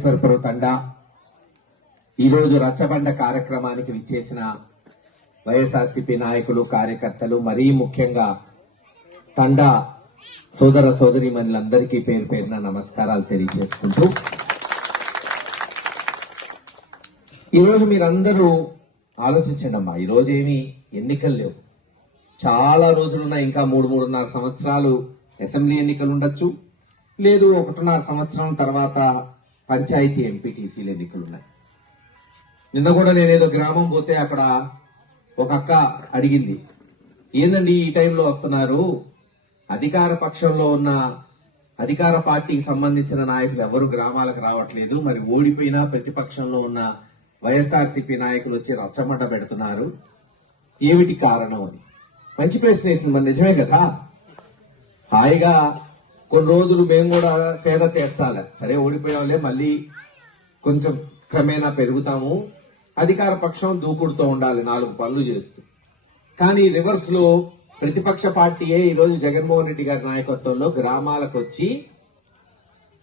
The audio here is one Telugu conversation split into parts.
వెంకటేశ్వరపురం తండా. ఈరోజు రచ్చబండ కార్యక్రమానికి విచ్చేసిన వైఎస్ఆర్సీపీ నాయకులు కార్యకర్తలు మరీ ముఖ్యంగా తండా సోదర సోదరిమణులందరికీ పేరు పేరున నమస్కారాలు తెలియజేసుకుంటూ. ఈరోజు మీరందరూ ఆలోచించండి అమ్మా ఈరోజు ఏమి ఎన్నికలు లేవు. చాలా రోజులున్న ఇంకా మూడు మూడున్నర సంవత్సరాలు అసెంబ్లీ ఎన్నికలు ఉండొచ్చు లేదు ఒకటిన్నర సంవత్సరం తర్వాత పంచాయతీ ఎంపీటీసీలు ఎన్నికలు ఉన్నాయి నిన్న కూడా నేనేదో గ్రామం పోతే అక్కడ ఒక అక్క అడిగింది ఏందండి ఈ టైంలో వస్తున్నారు? అధికార పక్షంలో ఉన్న అధికార పార్టీకి సంబంధించిన నాయకులు ఎవరు గ్రామాలకు రావట్లేదు మరి ఓడిపోయినా ప్రతిపక్షంలో ఉన్న వైఎస్ఆర్సీపీ నాయకులు వచ్చి రచ్చమంట పెడుతున్నారు. ఏమిటి కారణం? అని. మంచి ప్రశ్న వేసింది మరి నిజమే కదా? హాయిగా కొన్ని రోజులు మేము కూడా సేద తీర్చాలి. సరే ఓడిపోయాంలే మళ్ళీ కొంచెం క్రమేణా పెరుగుతాము. అధికార పక్షం దూకుడుతో ఉండాలి నాలుగు పనులు చేస్తూ. కానీ రివర్స్లో ప్రతిపక్ష పార్టీయే ఈరోజు జగన్మోహన్ రెడ్డి గారి నాయకత్వంలో గ్రామాలకు వచ్చి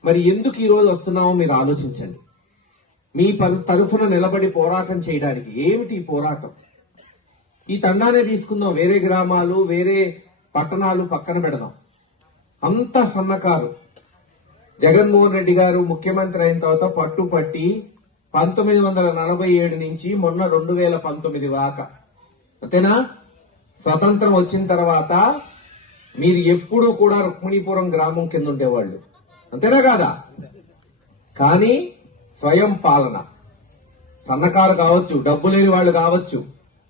మరి ఎందుకు ఈరోజు వస్తున్నామో మీరు ఆలోచించండి. మీ తరఫున నిలబడి పోరాటం చేయడానికి ఏమిటి ఈ పోరాటం? ఈ తండానే తీసుకుందాం వేరే గ్రామాలు వేరే పట్టణాలు పక్కన పెడదాం. అంత సన్నకారు. జగన్మోహన్ రెడ్డి గారు ముఖ్యమంత్రి అయిన తర్వాత పట్టుపట్టి పంతొమ్మిది వందల నలభై ఏడు నుంచి మొన్న రెండు వేల పంతొమ్మిది దాకా. అంతేనా? స్వతంత్రం వచ్చిన తర్వాత మీరు ఎప్పుడూ కూడా రుక్మిణీపురం గ్రామం కింద ఉండేవాళ్ళు. అంతేనా కాదా? కానీ స్వయం పాలన. సన్నకారు కావచ్చు డబ్బు లేని వాళ్ళు కావచ్చు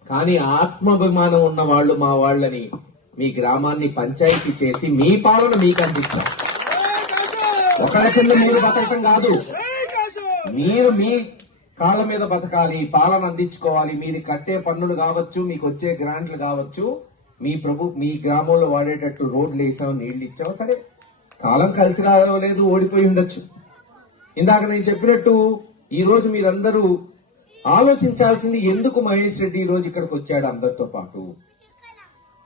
కానీ ఆత్మాభిమానం ఉన్న వాళ్ళు మా వాళ్ళని మీ గ్రామాన్ని పంచాయతీ చేసి మీ పాలన మీకు అందిస్తాం ఒకళ్ళ కింద మీరు బతకటం కాదు. మీరు మీ కాళ్ళ మీద బతకాలి పాలన అందించుకోవాలి. మీరు కట్టే పన్నులు కావచ్చు మీకు వచ్చే గ్రాంట్లు కావచ్చు. మీ ప్రభు మీ గ్రామంలో వాడేటట్టు రోడ్లు వేసాం నీళ్ళు ఇచ్చాం. సరే కాలం కలిసి రాలేదు ఓడిపోయి ఉండొచ్చు. ఇందాక నేను చెప్పినట్టు ఈ రోజు మీరందరూ ఆలోచించాల్సింది ఎందుకు మహేష్ రెడ్డి ఈ రోజు ఇక్కడికి వచ్చాడు అందరితో పాటు?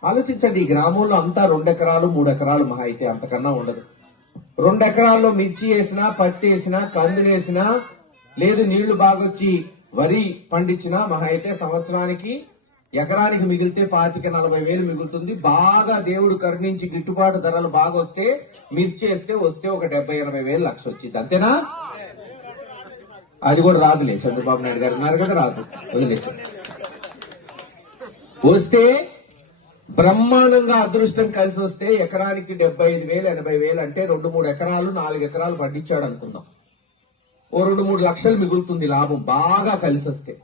ఆలోచించండి ఈ గ్రామంలో అంతా రెండు ఎకరాలు మూడు ఎకరాలు మహా అయితే అంతకన్నా ఉండదు. రెండు ఎకరాల్లో మిర్చి వేసినా పత్తి వేసినా కందులు వేసినా లేదు నీళ్ళు బాగొచ్చి వరి పండించినా మహా అయితే సంవత్సరానికి ఎకరానికి మిగిలితే పాతిక నలభై వేలు మిగులుతుంది. బాగా దేవుడు కరుణించి గిట్టుబాటు ధరలు బాగా వస్తే మిర్చి వేస్తే వస్తే ఒక డెబ్బై ఎనభై వేలు లక్ష వచ్చింది. అంతేనా? అది కూడా రాదులే. చంద్రబాబు నాయుడు గారు ఉన్నారు కదా రాదు. వస్తే బ్రహ్మాండంగా అదృష్టం కలిసి వస్తే ఎకరానికి డెబ్బై ఐదు వేలు ఎనభై వేలు అంటే రెండు మూడు ఎకరాలు నాలుగు ఎకరాలు పండించాడు అనుకుందాం. ఓ రెండు మూడు లక్షలు మిగులుతుంది లాభం బాగా కలిసి వస్తే.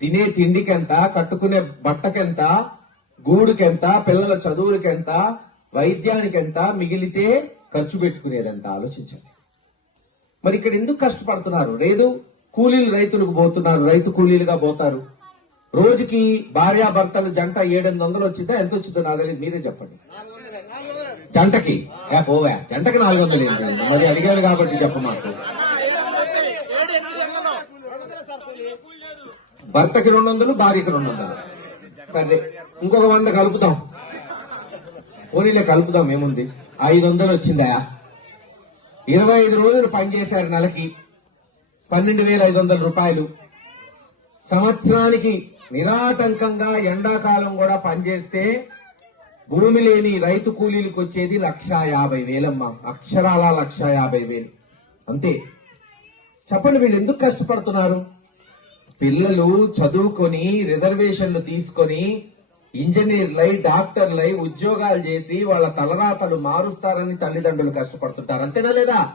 తినే తిండికెంత కట్టుకునే బట్టకెంత గూడుకెంత పిల్లల చదువులకెంత వైద్యానికెంత మిగిలితే ఖర్చు పెట్టుకునేదంత ఆలోచించండి. మరి ఇక్కడ ఎందుకు కష్టపడుతున్నారు? లేదు కూలీలు రైతులకు పోతున్నారు రైతు కూలీలుగా పోతారు. రోజుకి భార్యాభర్తలు జంట ఏడెనిమిది వందలు వచ్చిందా? ఎంత వచ్చిందో నాకు మీరే చెప్పండి. జంటకి? పోవా. జంటకి నాలుగు వందలు ఏంటండి మరి అడిగారు కాబట్టి చెప్ప మాకు భర్తకి రెండు వందలు భార్యకి రెండు వందలు. సరే ఇంకొక వంద కలుపుతాం. పోనీలే కలుపుదాం ఏముంది? ఐదు వందలు వచ్చిందా? ఇరవై ఐదు రోజులు పనిచేశారు నెలకి. పన్నెండు వేల ఐదు వందల రూపాయలు. సంవత్సరానికి నిరాటంకంగా ఎండాకాలం కూడా పనిచేస్తే భూమి లేని రైతు కూలీలకు వచ్చేది లక్ష యాభై వేలమ్మా. అక్షరాల లక్ష యాభై వేలు. అంతే. చెప్పండి వీళ్ళు ఎందుకు కష్టపడుతున్నారు? పిల్లలు చదువుకొని రిజర్వేషన్లు తీసుకొని ఇంజనీర్లై డాక్టర్లై ఉద్యోగాలు చేసి వాళ్ళ తలరాతలు మారుస్తారని తల్లిదండ్రులు కష్టపడుతుంటారు. అంతేనా లేదా?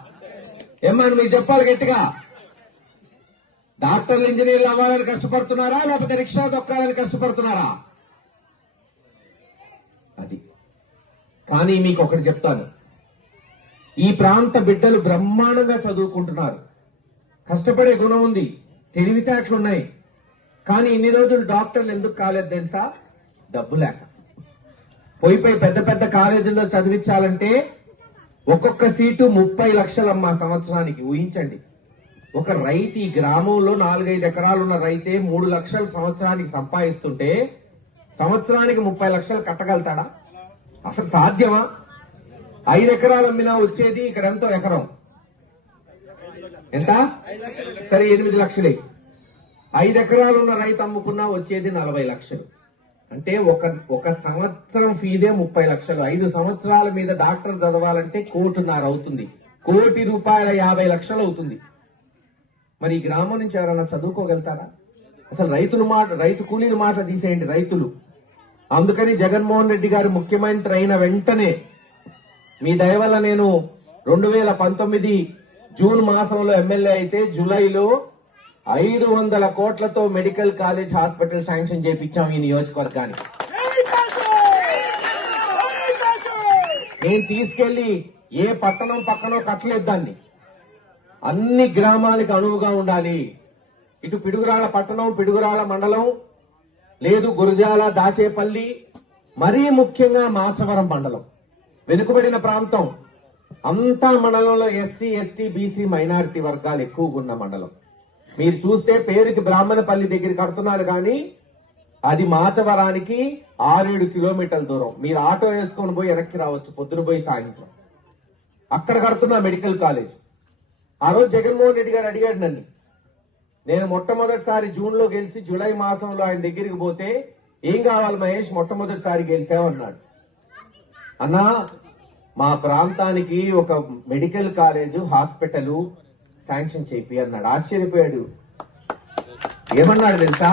ఏమని మీరు చెప్పాలి గట్టిగా? డాక్టర్లు ఇంజనీర్లు అవ్వాలని కష్టపడుతున్నారా? లేకపోతే రిక్షా దొక్కాలని కష్టపడుతున్నారా? అది. కానీ మీకు ఒకటి చెప్తాను. ఈ ప్రాంత బిడ్డలు బ్రహ్మాండంగా చదువుకుంటున్నారు. కష్టపడే గుణం ఉంది. తెలివితేటలున్నాయి కానీ ఇన్ని రోజులు డాక్టర్లు ఎందుకు కాలేదు తెలుసా? డబ్బు లేక. పోయిపోయి పెద్ద పెద్ద కాలేజీల్లో చదివించాలంటే ఒక్కొక్క సీటు ముప్పై లక్షలమ్మా సంవత్సరానికి. ఊహించండి. ఒక రైతు ఈ గ్రామంలో నాలుగైదు ఎకరాలున్న రైతే మూడు లక్షలు సంవత్సరానికి సంపాదిస్తుంటే సంవత్సరానికి ముప్పై లక్షలు కట్టగలుగుతాడా? అసలు సాధ్యమా? ఐదు ఎకరాలు అమ్మినా వచ్చేది ఇక్కడ ఎంతో ఎకరం. ఎంత? సరే ఎనిమిది లక్షలే. ఐదు ఎకరాలు ఉన్న రైతు అమ్ముకున్నా వచ్చేది నలభై లక్షలు. అంటే ఒక ఒక సంవత్సరం ఫీజే ముప్పై లక్షలు. ఐదు సంవత్సరాల మీద డాక్టర్ చదవాలంటే కోటిన్నర అవుతుంది. కోటి రూపాయల యాభై లక్షలు అవుతుంది. మరి ఈ గ్రామం నుంచి ఎవరైనా చదువుకోగలుగుతారా అసలు రైతుల మాట రైతు కూలీల మాట తీసేయండి రైతులు అందుకని జగన్మోహన్ రెడ్డి గారు ముఖ్యమంత్రి అయిన వెంటనే మీ దయ వల్ల నేను రెండు వేల పంతొమ్మిది జూన్ మాసంలో ఎమ్మెల్యే అయితే జూలైలో ఐదు వందల కోట్లతో మెడికల్ కాలేజ్ హాస్పిటల్ శాంక్షన్ చేయించాం ఈ నియోజకవర్గానికి నేను తీసుకెళ్ళి ఏ పట్టణం పక్కనో కట్టలేదు దాన్ని అన్ని గ్రామాలకు అనువుగా ఉండాలి. ఇటు పిడుగురాళ్ళ పట్టణం పిడుగురాళ్ళ మండలం లేదు గురజాల దాచేపల్లి మరీ ముఖ్యంగా మాచవరం మండలం. వెనుకబడిన ప్రాంతం. అంతా మండలంలో ఎస్సీ ఎస్టీ బీసీ మైనారిటీ వర్గాలు ఎక్కువగా ఉన్న మండలం. మీరు చూస్తే పేరుకి బ్రాహ్మణపల్లి దగ్గర కడుతున్నారు కానీ అది మాచవరానికి ఆరేడు కిలోమీటర్ల దూరం. మీరు ఆటో వేసుకొని పోయి వెనక్కి రావచ్చు పొద్దున పోయి సాయంత్రం. అక్కడ కడుతున్నా మెడికల్ కాలేజ్. ఆ రోజు జగన్మోహన్ రెడ్డి గారు అడిగాడు నన్ను. నేను మొట్టమొదటిసారి జూన్లో గెలిచి జూలై మాసంలో ఆయన దగ్గరికి పోతే ఏం కావాలి మహేష్? మొట్టమొదటిసారి గెలిచామన్నాడు అన్నా మా ప్రాంతానికి ఒక మెడికల్ కాలేజ్ హాస్పిటల్ శాంక్షన్ చేపి అన్నాడు. ఆశ్చర్యపోయాడు. ఏమన్నాడు తెలుసా?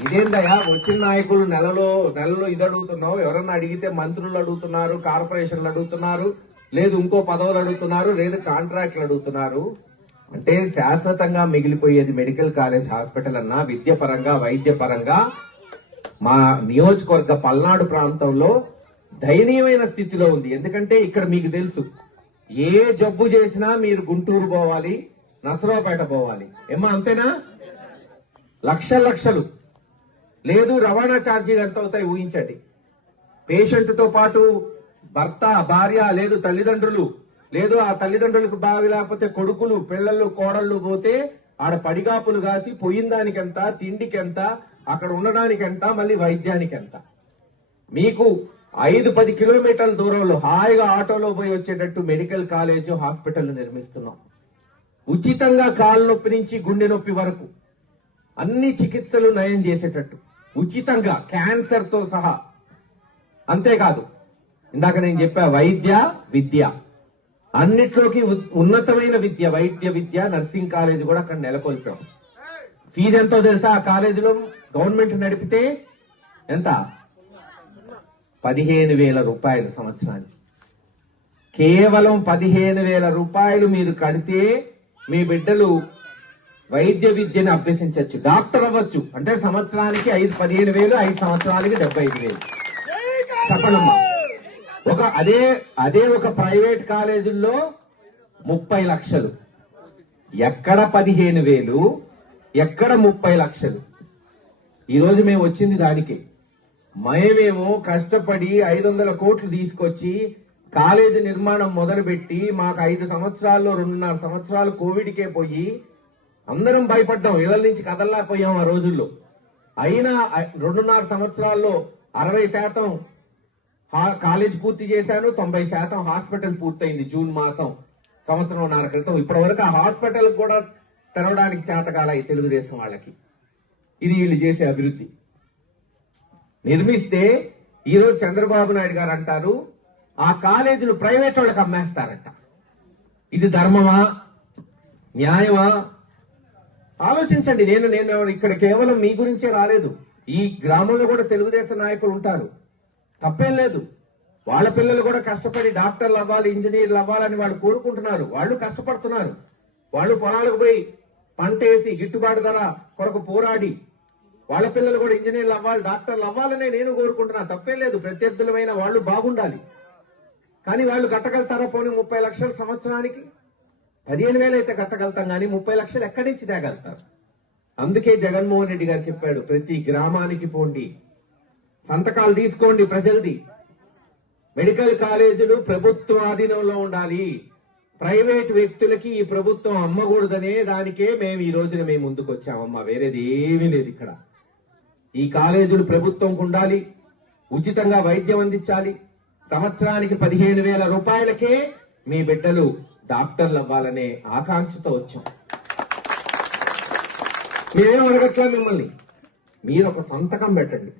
ఇదేందయ్యా వచ్చిన నాయకులు నెలలో నెలలో ఇది అడుగుతున్నావు. ఎవరన్నా అడిగితే మంత్రులు అడుగుతున్నారు కార్పొరేషన్లు అడుగుతున్నారు. లేదు ఇంకో పదవులు అడుగుతున్నారు లేదు కాంట్రాక్ట్లు అడుగుతున్నారు. అంటే శాశ్వతంగా మిగిలిపోయేది మెడికల్ కాలేజ్ హాస్పిటల్ అన్నా విద్య పరంగా వైద్య పరంగా మా నియోజకవర్గ పల్నాడు ప్రాంతంలో దయనీయమైన స్థితిలో ఉంది. ఎందుకంటే ఇక్కడ మీకు తెలుసు ఏ జబ్బు చేసినా మీరు గుంటూరు పోవాలి నసరావుపేట పోవాలి. ఏమా అంతేనా? లక్ష లక్షలు. లేదు రవాణా ఛార్జీలు ఎంత అవుతాయి ఊహించండి. పేషెంట్తో పాటు భర్త భార్య లేదు తల్లిదండ్రులు. లేదు ఆ తల్లిదండ్రులకు బావి లేకపోతే కొడుకులు పిల్లలు కోడళ్ళు పోతే ఆడ పడిగాపులు కాసి పోయిన దానికి ఎంత తిండికి ఎంత అక్కడ ఉండడానికి ఎంత మళ్ళీ వైద్యానికి ఎంత మీకు ఐదు పది కిలోమీటర్ల దూరంలో హాయిగా ఆటోలో పోయి వచ్చేటట్టు మెడికల్ కాలేజ్ హాస్పిటల్ నిర్మిస్తున్నాం. ఉచితంగా కాళ్ళ నొప్పి నుంచి గుండె నొప్పి వరకు అన్ని చికిత్సలు నయం చేసేటట్టు. ఉచితంగా క్యాన్సర్తో సహా. అంతేకాదు ఇందాక నేను చెప్పా వైద్య విద్య. అన్నిట్లోకి ఉ- ఉన్నతమైన విద్య వైద్య విద్య నర్సింగ్ కాలేజ్ కూడా అక్కడ నెలకొల్పాం ఫీజు ఎంతో తెలుసా? ఆ కాలేజీలో గవర్నమెంట్ నడిపితే ఎంత? పదిహేను వేల రూపాయలు సంవత్సరానికి. కేవలం పదిహేను వేల రూపాయలు మీరు కడితే మీ బిడ్డలు వైద్య విద్యను అభ్యసించవచ్చు. డాక్టర్ అవ్వచ్చు. అంటే సంవత్సరానికి ఐదు పదిహేను వేలు ఐదు సంవత్సరాలకి డెబ్బై ఐదు వేలు. చెప్పండమ్మా. ఒక అదే అదే ఒక ప్రైవేట్ కాలేజీల్లో ముప్పై లక్షలు. ఎక్కడ పదిహేను వేలు ఎక్కడ ముప్పై లక్షలు. ఈరోజు మేము వచ్చింది దానికి. మేమేమో కష్టపడి ఐదు వందల కోట్లు తీసుకొచ్చి కాలేజీ నిర్మాణం మొదలుపెట్టి మాకు ఐదు సంవత్సరాల్లో రెండున్నర సంవత్సరాలు కోవిడ్కే పోయి అందరం భయపడ్డాం. ఇళ్ళ నుంచి కదలలేకపోయాం ఆ రోజుల్లో. అయినా రెండున్నర సంవత్సరాల్లో అరవై శాతం కాలేజ్ పూర్తి చేశాను తొంభై శాతం హాస్పిటల్ పూర్తయింది జూన్ మాసం సంవత్సరంన్నర క్రితం. ఇప్పటి వరకు ఆ హాస్పిటల్ కూడా తెరవడానికి చేతకాల ఈ తెలుగుదేశం వాళ్ళకి. ఇది వీళ్ళు చేసే అభివృద్ధి. నిర్మిస్తే ఈరోజు చంద్రబాబు నాయుడు గారు అంటారు ఆ కాలేజీలు ప్రైవేట్ వాళ్ళకి అమ్మేస్తారట. ఇది ధర్మమా? న్యాయమా? ఆలోచించండి నేను నేను ఇక్కడ కేవలం మీ గురించే రాలేదు. ఈ గ్రామంలో కూడా తెలుగుదేశం నాయకులు ఉంటారు. తప్పేం లేదు. వాళ్ళ పిల్లలు కూడా కష్టపడి డాక్టర్లు అవ్వాలి ఇంజనీర్లు అవ్వాలని వాళ్ళు కోరుకుంటున్నారు. వాళ్ళు కష్టపడుతున్నారు. వాళ్ళు పొలాలకు పోయి పంట వేసి గిట్టుబాటు ధర కొరకు పోరాడి వాళ్ళ పిల్లలు కూడా ఇంజనీర్లు అవ్వాలి డాక్టర్లు అవ్వాలనే నేను కోరుకుంటున్నా. తప్పేం లేదు. ప్రత్యర్థులమైన వాళ్ళు బాగుండాలి. కానీ వాళ్ళు కట్టగలుగుతారా పోనీ ముప్పై లక్షల సంవత్సరానికి? పదిహేను వేలు అయితే కట్టగలుగుతాం కానీ ముప్పై లక్షలు ఎక్కడి నుంచి తేగలుగుతారు? అందుకే జగన్మోహన్ రెడ్డి గారు చెప్పాడు ప్రతి గ్రామానికి పోండి. సంతకాలు తీసుకోండి ప్రజలది. మెడికల్ కాలేజీలు ప్రభుత్వ ఆధీనంలో ఉండాలి. ప్రైవేట్ వ్యక్తులకి ఈ ప్రభుత్వం అమ్మకూడదనే దానికే మేము ఈ రోజున మేము ముందుకు వచ్చామమ్మా వేరేది ఏమీ లేదు ఇక్కడ. ఈ కాలేజీలు ప్రభుత్వంకు ఉండాలి. ఉచితంగా వైద్యం అందించాలి. సంవత్సరానికి పదిహేను వేల రూపాయలకే మీ బిడ్డలు డాక్టర్లు అవ్వాలనే ఆకాంక్షతో వచ్చాం. మేమేం అడగట్లా మిమ్మల్ని? మీరు ఒక సంతకం పెట్టండి.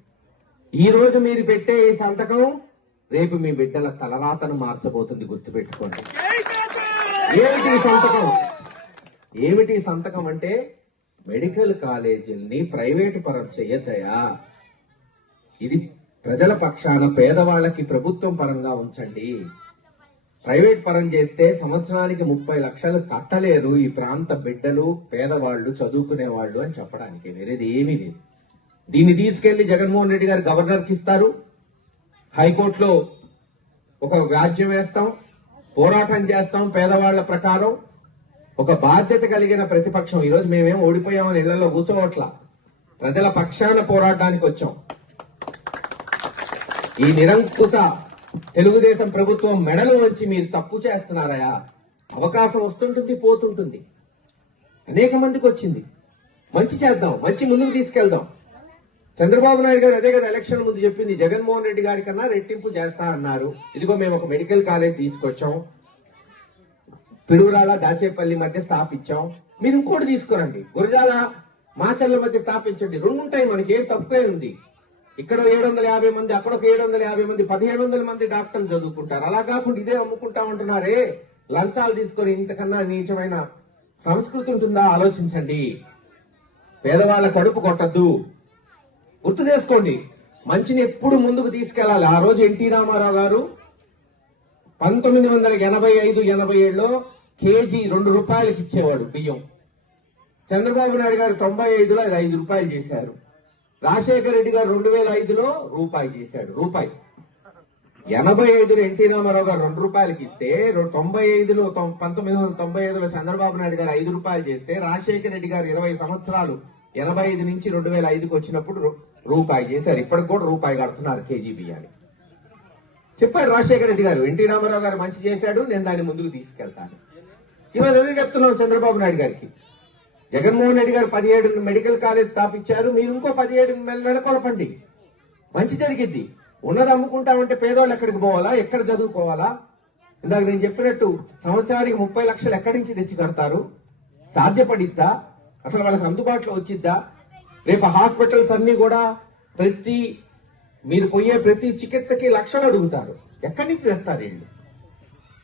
ఈ రోజు మీరు పెట్టే ఈ సంతకం రేపు మీ బిడ్డల తలరాతను మార్చబోతుంది గుర్తుపెట్టుకోండి. ఏమిటి సంతకం? ఏమిటి సంతకం అంటే మెడికల్ కాలేజీల్ని ప్రైవేటు పరం చేయొద్దయా ఇది ప్రజల పక్షాన పేదవాళ్ళకి ప్రభుత్వం పరంగా ఉంచండి. ప్రైవేట్ పరం చేస్తే సంవత్సరానికి ముప్పై లక్షలు కట్టలేరు ఈ ప్రాంత బిడ్డలు పేదవాళ్ళు చదువుకునే వాళ్ళు అని చెప్పడానికి వేరేది ఏమీ లేదు. దీన్ని తీసుకెళ్ళి జగన్మోహన్ రెడ్డి గారు గవర్నర్కి ఇస్తారు. హైకోర్టులో ఒక వ్యాజ్యం వేస్తాం పోరాటం చేస్తాం పేదవాళ్ళ ప్రకారం. ఒక బాధ్యత కలిగిన ప్రతిపక్షం. ఈరోజు మేమేం ఓడిపోయామని ఇళ్ళలో కూర్చోవట్లా. ప్రజల పక్షాన పోరాటానికి వచ్చాం. ఈ నిరంకుశ తెలుగుదేశం ప్రభుత్వం మెడలు వచ్చి మీరు తప్పు చేస్తున్నారయా? అవకాశం వస్తుంటుంది పోతుంటుంది. అనేక మందికి వచ్చింది. మంచి చేద్దాం మంచి ముందుకు తీసుకెళ్దాం. చంద్రబాబు నాయుడు గారు అదే కదా ఎలక్షన్ ముందు చెప్పింది. జగన్మోహన్ రెడ్డి గారి కన్నా రెట్టింపు చేస్తా అన్నారు. ఇదిగో మేము ఒక మెడికల్ కాలేజ్ తీసుకొచ్చాం. పిడుగురాల దాచేపల్లి మధ్య స్థాపించాం మీరు ఇంకోటి తీసుకురండి. గురజాల మాచర్ల మధ్య స్థాపించండి రెండు ఉంటాయి మనకి. ఏం తప్పే ఉంది. ఇక్కడ ఏడు వందల యాభై మంది అక్కడ ఒక ఏడు వందల యాభై మంది పదిహేడు వందల మంది డాక్టర్లు చదువుకుంటారు. అలా కాకుండా ఇదే అమ్ముకుంటా ఉంటున్నారే. లంచాలు తీసుకొని ఇంతకన్నా నీచమైన సంస్కృతి ఉంటుందా? ఆలోచించండి. పేదవాళ్ళ కడుపు కొట్టద్దు. గుర్తు చేసుకోండి మంచిని ఎప్పుడు ముందుకు తీసుకెళ్ళాలి ఆ రోజు ఎన్టీ రామారావు గారు పంతొమ్మిది వందల ఎనభై ఐదు ఎనభై ఏడులో కేజీ రెండు రూపాయలకి ఇచ్చేవాడు బియ్యం. చంద్రబాబు నాయుడు గారు తొంభై ఐదులో అది ఐదు రూపాయలు చేశారు. రాజశేఖర రెడ్డి గారు రెండు వేల ఐదులో రూపాయి చేశాడు రూపాయి. ఎనభై ఐదులో ఎన్టీ రామారావు గారు రెండు రూపాయలకి ఇస్తే తొంభై ఐదులో పంతొమ్మిది వందల తొంభై ఐదులో చంద్రబాబు నాయుడు గారు ఐదు రూపాయలు చేస్తే రాజశేఖర రెడ్డి గారు ఇరవై సంవత్సరాలు ఎనభై ఐదు నుంచి రెండు వేల ఐదుకి వచ్చినప్పుడు రూపాయి చేశారు. ఇప్పటికి కూడా రూపాయి కడుతున్నారు కేజీ బియ్యాన్ని చెప్పారు రాజశేఖర రెడ్డి గారు ఎన్టీ రామారావు గారు మంచి చేశాడు నేను దాన్ని ముందుకు తీసుకెళ్తాను. ఇవాళ అదే చెప్తున్నాను చంద్రబాబు నాయుడు గారికి? జగన్మోహన్ రెడ్డి గారు పదిహేడు మెడికల్ కాలేజ్ స్థాపించారు మీరు ఇంకో పదిహేడు నెల నెలకొలపండి. మంచి జరిగిద్ది. ఉన్నది అమ్ముకుంటామంటే పేదవాళ్ళు ఎక్కడికి పోవాలా? ఎక్కడ చదువుకోవాలా? ఇందాక నేను చెప్పినట్టు సంవత్సరానికి ముప్పై లక్షలు ఎక్కడి నుంచి తెచ్చి కడతారు? సాధ్యపడిద్దా? అసలు వాళ్ళకి అందుబాటులో వచ్చిద్దా? రేపు హాస్పిటల్స్ అన్ని కూడా ప్రతి మీరు పోయే ప్రతి చికిత్సకి లక్షలు అడుగుతారు. ఎక్కడి నుంచి తెస్తారు వీళ్ళు?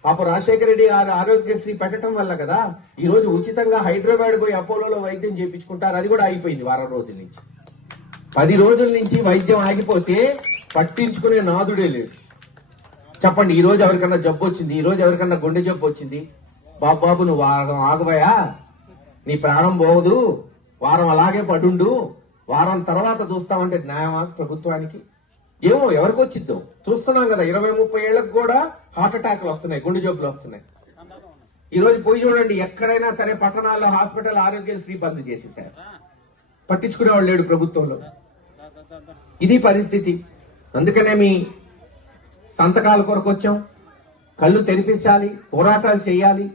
పాప రాజశేఖర రెడ్డి గారు ఆరోగ్యశ్రీ పెట్టడం వల్ల కదా ఈ రోజు ఉచితంగా హైదరాబాద్ పోయి అపోలోలో వైద్యం చేయించుకుంటారు అది కూడా ఆగిపోయింది వారం రోజుల నుంచి. పది రోజుల నుంచి వైద్యం ఆగిపోతే పట్టించుకునే నాదుడే లేడు. చెప్పండి ఈ రోజు ఎవరికన్నా జబ్బు వచ్చింది? ఈ రోజు ఎవరికన్నా గుండె జబ్బు వచ్చింది? బాబు బాబు నువ్వు ఆగబోయా నీ ప్రాణం పోదు వారం అలాగే పడుండు. వారం తర్వాత చూస్తామంటే న్యాయమా ప్రభుత్వానికి? ఏమో ఎవరికి వచ్చిద్దో? చూస్తున్నాం కదా ఇరవై ముప్పై ఏళ్ళకు కూడా హార్ట్ అటాక్లు వస్తున్నాయి గుండె జబ్బులు వస్తున్నాయి. ఈ రోజు పోయి చూడండి ఎక్కడైనా సరే పట్టణాల్లో హాస్పిటల్ ఆరోగ్యశ్రీ బంద్ చేసేసారు పట్టించుకునేవాళ్ళు లేడు ప్రభుత్వంలో. ఇది పరిస్థితి. అందుకనే మీ సంతకాల కొరకు వచ్చాం. కళ్ళు తెరిపించాలి పోరాటాలు చేయాలి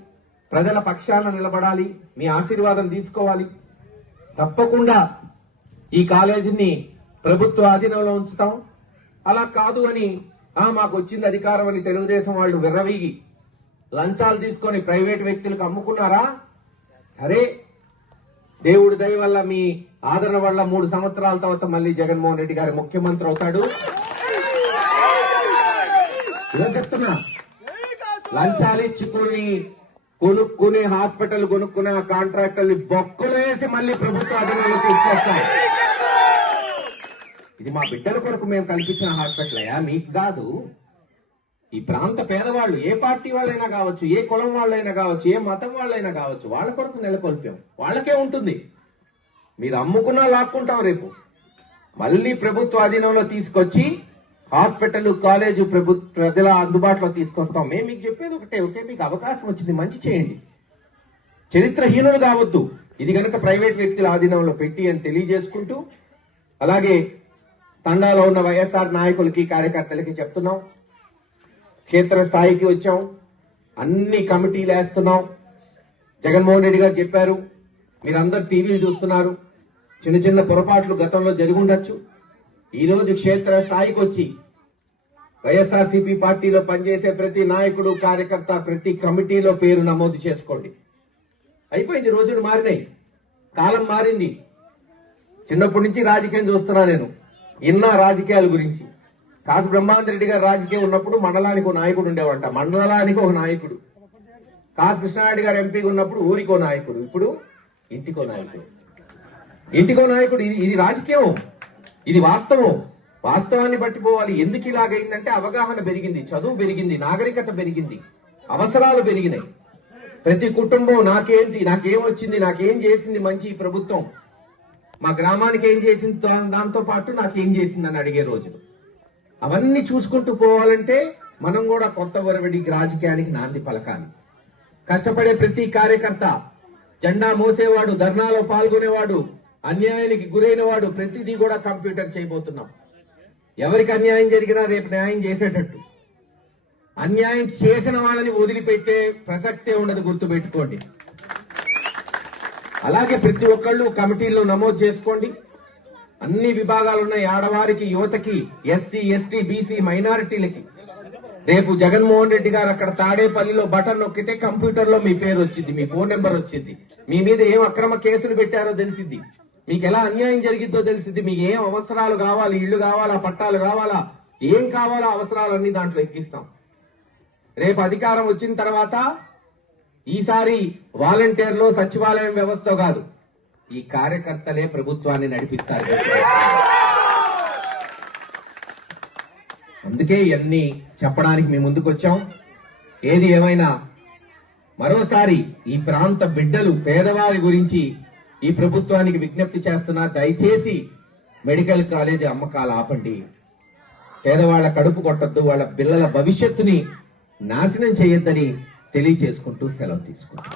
ప్రజల పక్షాన నిలబడాలి మీ ఆశీర్వాదం తీసుకోవాలి. తప్పకుండా ఈ కాలేజీని ప్రభుత్వ ఆధీనంలో ఉంచుతాం. అలా కాదు అని ఆ మాకు వచ్చింది అధికారం అని తెలుగుదేశం వాళ్ళు విర్రవీగి. లంచాలు తీసుకొని ప్రైవేట్ వ్యక్తులకు అమ్ముకున్నారా? సరే. దేవుడి దయ వల్ల మీ ఆదరణ వల్ల మూడు సంవత్సరాల తర్వాత మళ్ళీ జగన్మోహన్ రెడ్డి గారు ముఖ్యమంత్రి అవుతాడు. ఇలా చెప్తున్నా. లంచాలు ఇచ్చుకొని కొనుక్కునే హాస్పిటల్ కొనుక్కునే ఆ కాంట్రాక్టర్ని బొక్కలేసి మళ్ళీ ప్రభుత్వ అధీనంలో తీసుకొస్తాం ఇది మా బిడ్డల కొరకు మేము కల్పించిన హాస్పిటల్ అయ్యా మీకు కాదు. ఈ ప్రాంత పేదవాళ్ళు ఏ పార్టీ వాళ్ళైనా కావచ్చు ఏ కులం వాళ్ళైనా కావచ్చు ఏ మతం వాళ్ళైనా కావచ్చు వాళ్ళ కొరకు నెలకొల్పాం. వాళ్ళకే ఉంటుంది. మీరు అమ్ముకున్నా లాక్కుంటాం రేపు. మళ్ళీ ప్రభుత్వ అధీనంలో తీసుకొచ్చి హాస్పిటల్ కాలేజ్ ప్రభు ప్రజల అందుబాటులో తీసుకొస్తాం. మేము మీకు చెప్పేది ఒకటే ఓకే? మీకు అవకాశం వచ్చింది మంచి చేయండి. చరిత్రహీనులు కావద్దు. ఇది గనక ప్రైవేట్ వ్యక్తుల ఆధీనంలో పెట్టి అని తెలియజేసుకుంటూ అలాగే తండాలో ఉన్న వైఎస్ఆర్ నాయకులకి కార్యకర్తలకి చెప్తున్నాం. క్షేత్ర స్థాయికి వచ్చాం. అన్ని కమిటీలు వేస్తున్నాం. జగన్మోహన్ రెడ్డి గారు చెప్పారు. మీరందరు టీవీలు చూస్తున్నారు. చిన్న చిన్న పొరపాట్లు గతంలో జరిగి ఉండొచ్చు. ఈ రోజు క్షేత్ర స్థాయికి వచ్చి వైఎస్ఆర్సీపీ పార్టీలో పనిచేసే ప్రతి నాయకుడు కార్యకర్త ప్రతి కమిటీలో పేరు నమోదు చేసుకోండి. అయిపోయింది రోజులు మారినాయి. కాలం మారింది. చిన్నప్పటి నుంచి రాజకీయం చూస్తున్నా నేను. ఇన్నా రాజకీయాల గురించి. కాసు బ్రహ్మాంత్ రెడ్డి గారు రాజకీయం ఉన్నప్పుడు మండలానికి ఒక నాయకుడు ఉండేవంట మండలానికి ఒక నాయకుడు. కాసు కృష్ణారెడ్డి గారు ఎంపీగా ఉన్నప్పుడు ఊరికో నాయకుడు. ఇప్పుడు ఇంటికో నాయకుడు. ఇంటికో నాయకుడు. ఇది ఇది రాజకీయం. ఇది వాస్తవం. వాస్తవాన్ని బట్టి పోవాలి. ఎందుకు ఇలాగైందంటే అవగాహన పెరిగింది చదువు పెరిగింది నాగరికత పెరిగింది అవసరాలు పెరిగినాయి. ప్రతి కుటుంబం నాకేంటి నాకేం వచ్చింది నాకేం చేసింది మంచి ప్రభుత్వం. మా గ్రామానికి ఏం చేసింది దాంతో పాటు నాకేం చేసింది అని అడిగే రోజులు అవన్నీ చూసుకుంటూ పోవాలంటే మనం కూడా కొత్త వరవడి రాజకీయానికి నాంది పలకాలి. కష్టపడే ప్రతి కార్యకర్త జెండా మోసేవాడు ధర్నాలో పాల్గొనేవాడు అన్యాయానికి గురైన వాడు ప్రతిదీ కూడా కంప్యూటర్ చేయబోతున్నాం. ఎవరికి అన్యాయం జరిగినా రేపు న్యాయం చేసేటట్టు. అన్యాయం చేసిన వాళ్ళని వదిలిపెట్టే ప్రసక్తే ఉండదు గుర్తుపెట్టుకోండి. అలాగే ప్రతి ఒక్కళ్ళు కమిటీల్లో నమోదు చేసుకోండి. అన్ని విభాగాలు ఉన్నాయి. ఆడవారికి యువతకి ఎస్సీ ఎస్టీ బీసీ మైనారిటీలకి. రేపు జగన్మోహన్ రెడ్డి గారు అక్కడ తాడేపల్లిలో బటన్ నొక్కితే కంప్యూటర్లో మీ పేరు వచ్చింది మీ ఫోన్ నెంబర్ వచ్చింది. మీ మీద ఏం అక్రమ కేసులు పెట్టారో తెలిసిద్ది. మీకు ఎలా అన్యాయం జరిగిద్దో తెలిసింది. మీకు ఏం అవసరాలు కావాలి ఇల్లు కావాలా పట్టాలు కావాలా ఏం కావాలో అవసరాలన్నీ దాంట్లో ఎక్కిస్తాం. రేపు అధికారం వచ్చిన తర్వాత ఈసారి వాలంటీర్లు సచివాలయం వ్యవస్థ కాదు. ఈ కార్యకర్తలే ప్రభుత్వాన్ని నడిపిస్తారు. అందుకే ఇవన్నీ చెప్పడానికి మేము ముందుకు వచ్చాం ఏది ఏమైనా మరోసారి ఈ ప్రాంత బిడ్డలు పేదవారి గురించి ఈ ప్రభుత్వానికి విజ్ఞప్తి చేస్తున్నా దయచేసి మెడికల్ కాలేజీ అమ్మకాలు ఆపండి. పేదవాళ్ళ కడుపు కొట్టద్దు వాళ్ళ పిల్లల భవిష్యత్తుని నాశనం చేయొద్దని తెలియచేసుకుంటూ సెలవు తీసుకుంటాం